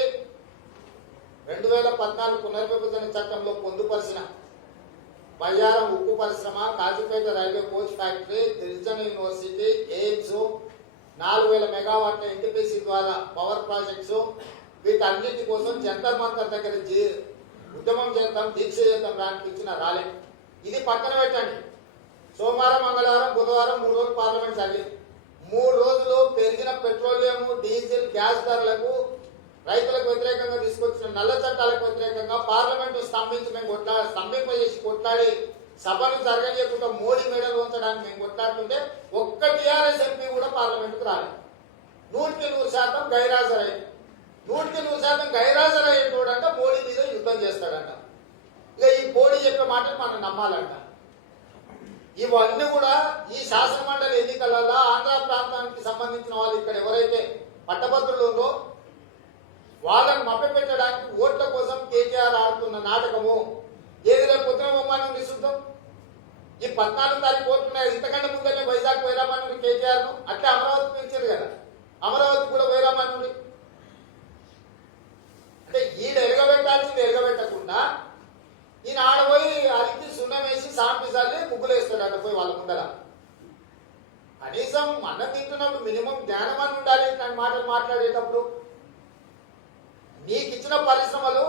2014 పునర్విభజన చట్టంలో పొందుపరిచిన బయ్యారం ఉక్కు పరిశ్రమ, కాజీపేట రైల్వే కోచ్ ఫ్యాక్టరీ, గిరిజన యూనివర్సిటీ, ఎయిమ్స్, 4000 మెగావాట్ల ఎన్టీపీసీ ద్వారా పవర్ ప్రాజెక్ట్స్, వీటన్నిటి కోసం జంతర్ మంతర్ దగ్గర ఉద్యమం చేద్దాం, దీక్ష చేద్దాం రానికి ఇచ్చిన రాలే. ఇది పక్కన పెట్టండి. సోమవారం, మంగళవారం, బుధవారం 3 రోజులు పార్లమెంట్ జరిగింది. 3 రోజులు పెరిగిన పెట్రోలియం, డీజిల్, గ్యాస్ ధరలకు, రైతులకు వ్యతిరేకంగా తీసుకొచ్చిన నల్ల చట్టాలకు వ్యతిరేకంగా పార్లమెంటు స్తంభింపజేసి కొట్లాడి సభను జరగలేకుండా మోడీ మెడలు ఉంచడానికి మేము కొట్లాడుతుంటే ఒక్క టీఆర్ఎస్ ఎంపీ కూడా పార్లమెంటుకు రాలేదు. 100% గైరాజరయ్యారు. 100% గైరాజరయ్యేటోడంట మోడీ మీద యుద్ధం చేస్తాడంట. ఇక ఈ మోడీ చెప్పే మాటలు మనం నమ్మాలంట. ఇవన్నీ కూడా ఈ శాసనమండలి ఎన్నికలలో ఆంధ్ర ప్రాంతానికి సంబంధించిన వాళ్ళు ఇక్కడ ఎవరైతే పట్టభద్రులు ఉందో వాళ్ళని మభ్యపెట్టడానికి ఓట్ల కోసం కేటీఆర్ ఆడుతున్న నాటకము. ఏది లేకపోతే బొమ్మని చూద్దాం. ఈ 14 తారీఖు ఓట్లున్నాయి. ఇంతకంటే ముందరే వైజాగ్ వైరామణుడి కేటీఆర్ ను అట్లా అమరావతి పిలిచారు కదా, అమరావతి కూడా వైరామణుడి. అంటే ఈడ ఎరగబెట్టాల్సింది ఎరగబెట్టకుండా ఈయన ఆడపోయి అరికి సున్నం వేసి సాంపిసాలి ముగ్గులు వేస్తాడు పోయి వాళ్ళ ముందర. కనీసం అన్నం తింటున్నప్పుడు మినిమం జ్ఞానం అని ఉండాలి. ఇట్లాంటి మాటలు మాట్లాడేటప్పుడు నీకు ఇచ్చిన పరిశ్రమలు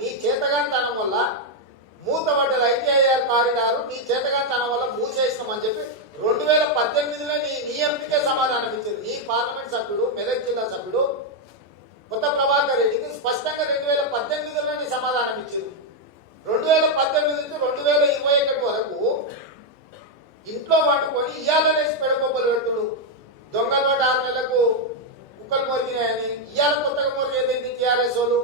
నీ చేతగానితనం వల్ల మూతపడ్డది. ఐటీఐఆర్ కారిడార్ నీ చేతగానితనం వల్ల మూసేస్తామని చెప్పి 2018లో నీ ఎంపీకే సమాధానం ఇచ్చారు. నీ పార్లమెంట్ సభ్యుడు, మెదక్ జిల్లా సభ్యుడు కొత్త ప్రభాకర్ రెడ్డికి స్పష్టంగా 2018లో నీ సమాధానం ఇచ్చారు. 2018 నుంచి 2021 వరకు ఇంట్లో వండుకొని ఇయ్యాలనేసి పెడబొబ్బలు పెడుతుడు. దొంగలు 6 నెలలకు కుక్కలు మొరిగినాయని ఇయ్యాల కొత్తగా మొరిగేది టీఆర్ఎస్ వాళ్ళు.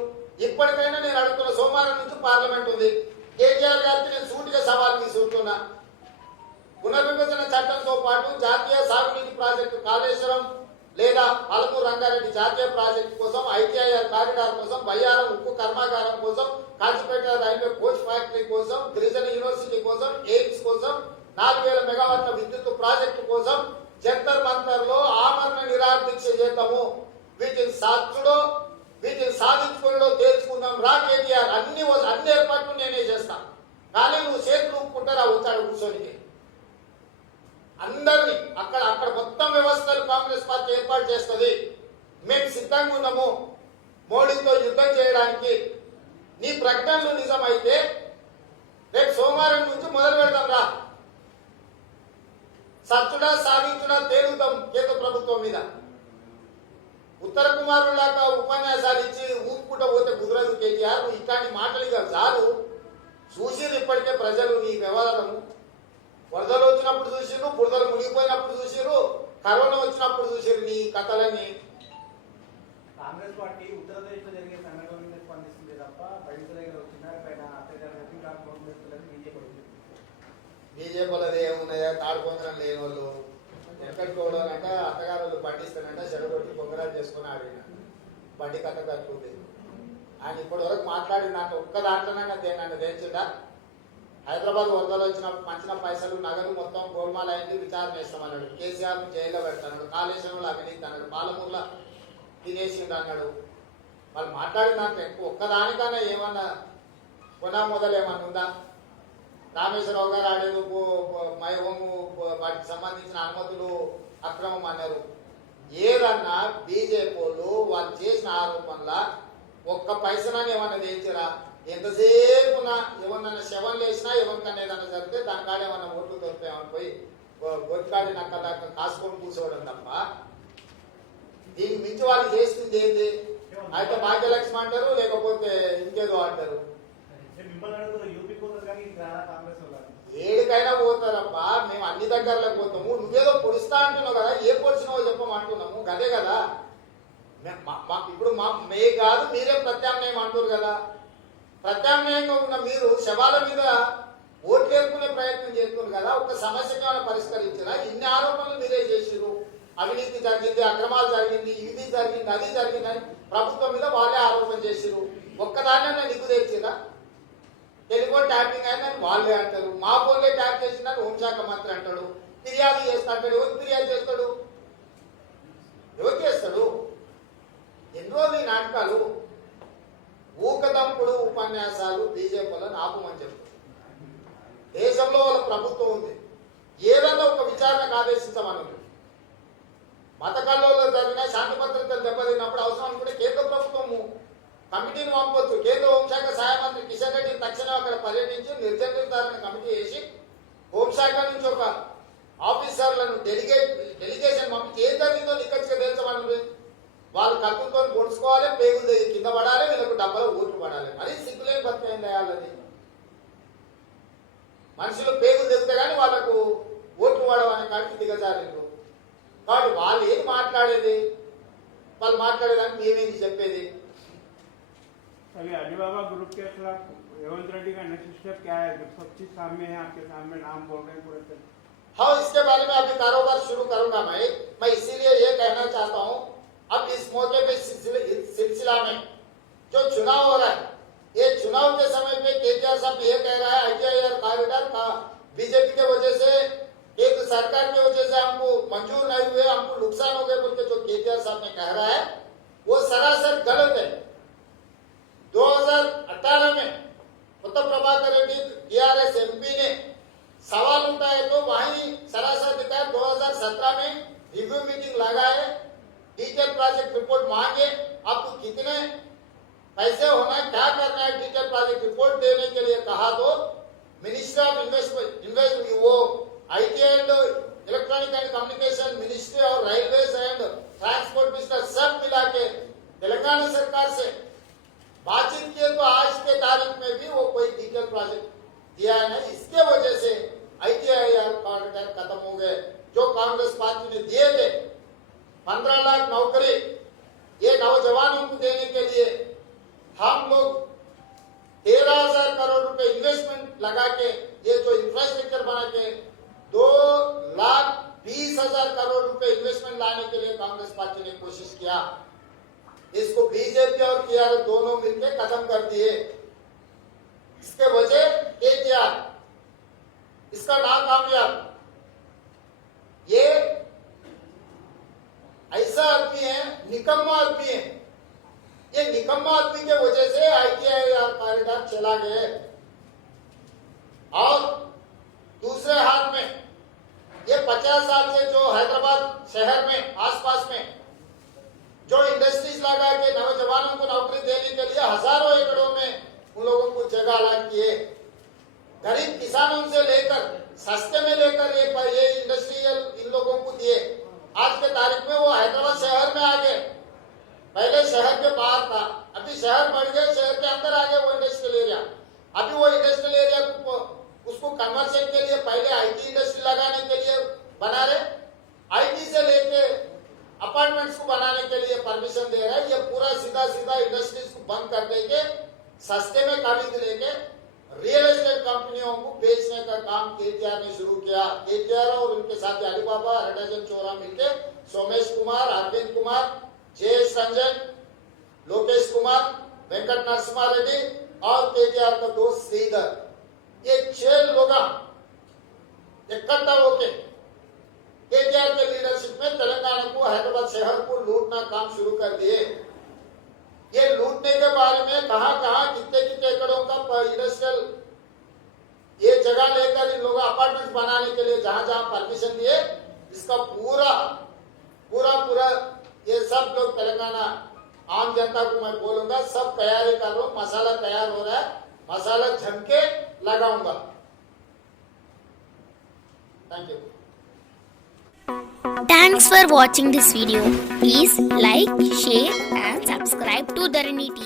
ఇప్పటికైనా నేను అడుగుతున్న, సోమవారం నుంచి పార్లమెంట్ ఉంది. కేటీఆర్ గారికి నేను సూటిగా సవాల్ తీసుకుంటున్నా. పునర్విభజన చట్టంతో పాటు జాతీయ సాగునీటి ప్రాజెక్టు కాళేశ్వరం లేదా పాలమూరు రంగారెడ్డి జాతీయ ప్రాజెక్టు కోసం, ఐటీఐఆర్ కారిడార్ కోసం, బయ్యారం ఉక్కు కర్మాగారం కోసం, కాజీపేట రైల్వే కోచ్ ఫ్యాక్టరీ కోసం, గిరిజన యూనివర్సిటీ కోసం, ఎయిమ్స్ కోసం, 4000 మెగావాట్ల విద్యుత్ ప్రాజెక్టు కోసం జంతర్ మంతర్ లో ఆమరణ నిరాదీక్ష చేద్దాము. వీటిని సాధించుకుని తేల్చుకుందాం రా కేటీఆర్. అన్ని ఏర్పాట్లు నేనే చేస్తా. కానీ నువ్వు చేతులు ఊపుకుంటారా వచ్చాడు కూర్చొని అందరినీ అక్కడ మొత్తం వ్యవస్థలు కాంగ్రెస్ పార్టీ ఏర్పాటు చేస్తుంది. మేము సిద్ధంగా ఉన్నాము మోడీతో యుద్ధం చేయడానికి. నీ ప్రకటనలు నిజమైతే రేపు సోమవారం నుంచి మొదలు పెడదాం రా. సచ్చుడా సాధించుడా తేలుతాం కేంద్ర ప్రభుత్వం మీద. ఉత్తర కుమారులాగా ఉపన్యాసాలు ఇచ్చి ఊపుకుంటూ పోతే కుదరదు కేటీఆర్. నువ్వు ఇట్లాంటి మాటలు ఇక చాలు. చూసిరు ఇప్పటికే ప్రజలు నీ వ్యవహారము. వరదలు వచ్చినప్పుడు చూసిరు, బురదలు మునిగిపోయినప్పుడు చూసిరు, కరోనా వచ్చినప్పుడు చూసిరు నీ కథలన్నీ. కాంగ్రెస్ పార్టీ ఉత్తరప్రదేశ్ లో జరిగే సంఘటన మీద స్పందిస్తుంది తప్ప బయట దగ్గర వచ్చిన పైన బీజేపీలది ఏమున్నాయా? తాడుకొందరం లేని వాళ్ళు ఎక్కడికోవడాలంట అత్తగారు పండిస్తానంట చెడగొట్టి పొంగరాలు చేసుకుని ఆడిన బండి కథ కట్టుకుంది. ఆయన ఇప్పటి వరకు మాట్లాడిన ఒక్క దాంట్లోనైనా నన్ను తెచ్చిందా? హైదరాబాద్ వరదలు వచ్చినప్పుడు మంచిన పైసలు నగదు మొత్తం గోల్మాల్ అయింది, విచారణ చేస్తామన్నాడు. కేసీఆర్ జైల్లో పెడతాడు, కాళేశ్వరంలో అవినీతి అన్నాడు, పాలమూరులో తినేసిండు అన్నాడు. వాళ్ళు మాట్లాడిన దాంట్లో ఒక్కదానికన్నా ఏమన్నా కొనా మొదలేమన్నా ఉందా? రామేశ్వరరావు గారు ఆడేది మై హోము వాటికి సంబంధించిన అనుమతులు అక్రమం అన్నారు. ఏదన్నా బీజేపీలు వాళ్ళు చేసిన ఆరోపణల ఒక్క పైసనాన్ని ఏమన్నా తెచ్చిరా? ఎంతసేపు ఏమన్నా శవం లేచినా ఎవరికన్నా ఏదన్నా జరిగితే దాని కాడ ఏమన్నా ఓట్లు దొరుకుతాయని పోయి గొడ్కాడి నక్క దాకా కాసుకొని కూర్చోవడం తప్ప దీనికి మించి వాళ్ళు చేస్తుంది ఏంటి? అయితే భాగ్యలక్ష్మి అంటారు, లేకపోతే ఇంకేదో అంటారు. ఏడికైనా పోతారబ్బా, మేము అన్ని దగ్గరలోకి పోతాము. నువ్వేదో పొడుస్తా అంటున్నావు కదా, ఏ పొడిచినావో చెప్పమంటున్నాము, గదే కదా. ఇప్పుడు మే కాదు మీరే ప్రత్యామ్నాయం అంటారు కదా. ప్రత్యామ్నాయంగా ఉన్న మీరు శవాల మీద ఓట్లు వేసుకునే ప్రయత్నం చేస్తున్నారు కదా. ఒక సమస్యకి ఏమైనా పరిష్కరించారా? ఇన్ని ఆరోపణలు మీరే చేసిరు. అవినీతి జరిగింది, అక్రమాలు జరిగింది, ఇది జరిగింది, అది జరిగిందని ప్రభుత్వం మీద వాళ్ళే ఆరోపణ చేసిరు. ఒక్కదాన్ని నిగ్గు తెచ్చిరా? టెలిఫోన్ ట్యాపింగ్ అయిందని వాళ్ళే అంటారు. మా ఫోన్లే ట్యాప్ చేసిందని హోంశాఖ మంత్రి అంటాడు. ఫిర్యాదు చేస్తా అంటాడు. ఎవరికి ఫిర్యాదు చేస్తాడు? ఎవరు చేస్తాడు? ఎన్ని రోజులు ఈ నాటకాలు? ఊకదంపుడు ఉపన్యాసాలు బీజేపీలను ఆపమని చెప్తారు. దేశంలో వాళ్ళ ప్రభుత్వం ఉంది. ఏదన్నా ఒక విచారణకు ఆదేశించమని మత కల్లోలో జరిగిన శాంతి భద్రతలు దెబ్బతిన్నప్పుడు అవసరం అనుకుంటే కేంద్ర ప్రభుత్వము కమిటీని పంపొచ్చు. కేంద్ర హోంశాఖ సహాయ మంత్రి కిషన్ రెడ్డి తక్షణం అక్కడ పర్యటించి నిర్దేశించాలని కమిటీ వేసి హోంశాఖ నుంచి ఒక ఆఫీసర్లను డెలిగేషన్ పంపించి ఏం జరిగిందో నిక్కచ్చిగా తెలుసమని వాళ్ళు కత్తులతో పొడుచుకోవాలి, పేగులు కింద పడాలి, వీళ్ళకు డబ్బులు ఓట్లు పడాలి. మరి సిగ్గులేని బతికేం చేయాలని? మనుషులు పేగులు తెగితే కానీ వాళ్ళకు ఓట్లు పడవని కాడికి దిగజారు. కాబట్టి వాళ్ళు ఏది మాట్లాడేది? వాళ్ళు మాట్లాడేదానికి మేమేంది చెప్పేది? अलीबाबा ग्रुप के खिलाफ रेवंत रेड्डी का नेक्स्ट स्टेप क्या है? जब सब चीज सामने है, आपके सामने नाम बोल रहे हैं पूरे। हाँ, इसके बारे में अभी कारोबार शुरू करूंगा मैं इसीलिए ये कहना चाहता हूँ, अब इस मौके पे सिलसिला में जो चुनाव हो रहा है, ये चुनाव के समय पे केटीआर साहब ये कह रहा है ITIR कॉरिडोर का बीजेपी के वजह से, केंद्र सरकार की वजह से हमको मंजूर नहीं हुए, हमको नुकसान हो गए बोल के जो केटीआर साहब ने कह रहा है वो सरासर गलत है। 2018 में उत्तर प्रभाकर रेड्डी TRS MP ने सवाल उठाए तो वहीं सरासर दिखाया। 2017 में रिव्यू मीटिंग लगाए, डिटेल प्रोजेक्ट रिपोर्ट मांगे, आपको कितने पैसे होना है, क्या करना है, डिटेल प्रोजेक्ट रिपोर्ट देने के लिए कहा तो मिनिस्ट्री ऑफ इन्वेस्टमेंट वो IT and electronic and communication ministry और रेलवेज एंड ट्रांसपोर्ट मिनिस्टर सब मिला के तेलंगाना सरकार से बातचीत किए तो आज के तारीख में भी वो कोई डिटेल प्रोजेक्ट दिया नहीं। इसके वजह से ITIR कॉरिडोर खत्म हो गए। जो कांग्रेस पार्टी ने दिए थे 15 लाख नौकरी ये नौजवानों को देने के लिए हम लोग 13,000 करोड़ रुपए इन्वेस्टमेंट लगा के ये जो इंफ्रास्ट्रक्चर बना के 2,20,000 करोड़ रुपए इन्वेस्टमेंट लाने के लिए कांग्रेस पार्टी ने कोशिश किया। इसको बीजेपी और TRS दोनों मिलकर खत्म कर दिए। इसके वजह केटीआर इसका नाकामयाब। ये ऐसा आदमी है, निकम्मा आदमी है। ये निकम्मा आदमी के वजह से ITIR कॉरिडोर चला गए। और दूसरे हाथ में ये 50 साल से जो हैदराबाद शहर में आसपास में जो इंडस्ट्रीज लगा के नौजवानों को नौकरी देने के लिए हजारों एकड़ों में उन लोगों को जगह अलॉट किए। गरीब किसानों से लेकर सस्ते में लेकर ये इंडस्ट्रियल इन लोगों को दिए। आज के तारीख में वो हैदराबाद शहर में आ गए। पहले शहर के बाहर था, अभी शहर बढ़ गए, शहर के अंदर आ गए वो इंडस्ट्रियल एरिया। अभी वो इंडस्ट्रियल एरिया को उसको कन्वर्शन के लिए पहले IT इंडस्ट्री लगाने के लिए बना रहे, IT से लेके अपार्टमेंट्स को बनाने के लिए परमिशन दे रहा है। ये पूरा सीधा इंडस्ट्रीज को बंद कर देके सस्ते में खरीद लेके रियल एस्टेट कंपनियों को बेचने का काम केटीआर ने शुरू किया। केटीआर और उनके साथ अलीबाबा, हरडजन चोरा मिलकर सोमेश कुमार, अरविंद कुमार, जयेश रंजन, लोकेश कुमार, वेंकट नरसिम्हा रेड्डी और केटीआर का दोस्त श्रीधर, ये 6 लोग इकट्ठा होके केटीआर के लीडरशिप में तेलंगाना को, हैदराबाद शहर को लूटना काम शुरू कर दिए। ये लूटने के बारे में कहां कितने एकड़ों का इंडस्ट्रियल ये जगह लेकर इन लोगों अपार्टमेंट बनाने के लिए जहां परमिशन दिए, इसका पूरा ये सब लोग तेलंगाना आम जनता को मैं बोलूंगा, सब तैयारी करो, मसाला तैयार हो रहा है, मसाला जम के लगाऊंगा। Thank you. Thanks for watching this video. Please like, share and subscribe to Dharani TV.